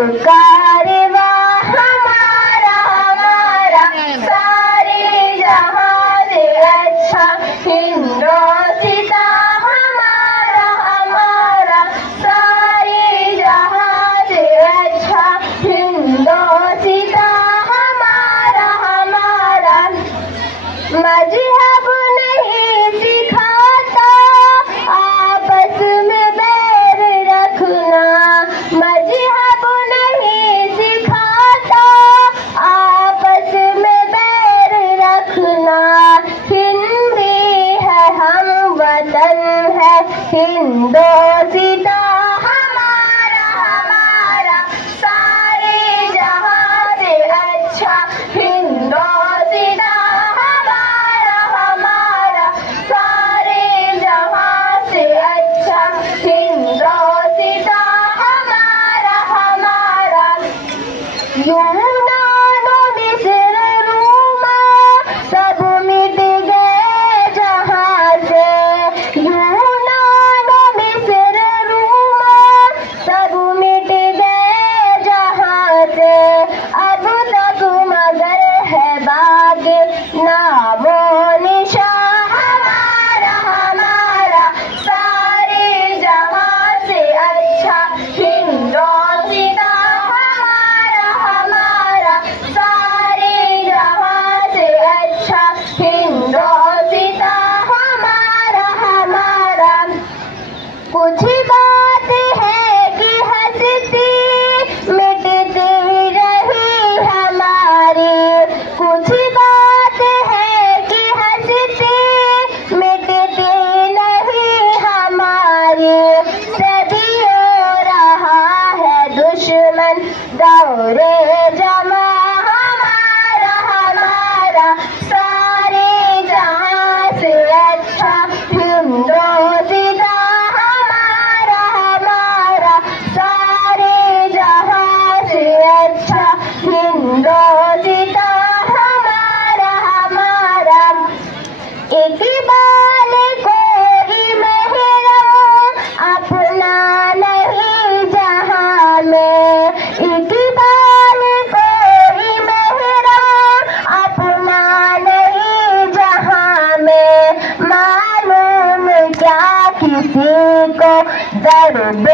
कारवा हमारा हमारा सारे जहां से अच्छा हिंदोस्तां हमारा हमारा सारे जहां से अच्छा हिंदोस्तां हमारा हमारा मजहब नहीं सिखाता आपस में बैर रखना मजहब नहीं सिखाता आपस में बैर रखना हिंदी है हम वतन है हिंदोस्तां हमारा हमारा सारे जहां से अच्छा हिंदोस्तां हमारा हमारा सारे जहां से अच्छा हिंदोस्तां हमारा हमारा यूनान मिस्र रूम सब मिट गए जहां से यूनान मिस्र रूम सब मिट गए जहां से अब तक मगर है बाकी नामो निशान हमारा हमारा सारे जहां से अच्छा हिंदोस्तां हमारा हमारा सारे जहां से अच्छा हिंदोस्तां हमारा हमारा कुछ बात है कि हंसती मिटती रही हमारी कुछ बात है कि हंसती मिटती नहीं हमारी सदियों रहा है दुश्मन दौरे जमा हमारा हमारा सारे जहां से अच्छा हिंदोस्तां हमारा हमारा सारे जहां से अच्छा हिंदोस्तां हमारा हमारा इकबाल कोई महरम अपना नहीं जहां में इकबाल कोई महरम अपना नहीं जहां में मालूम क्या किसी को दर्द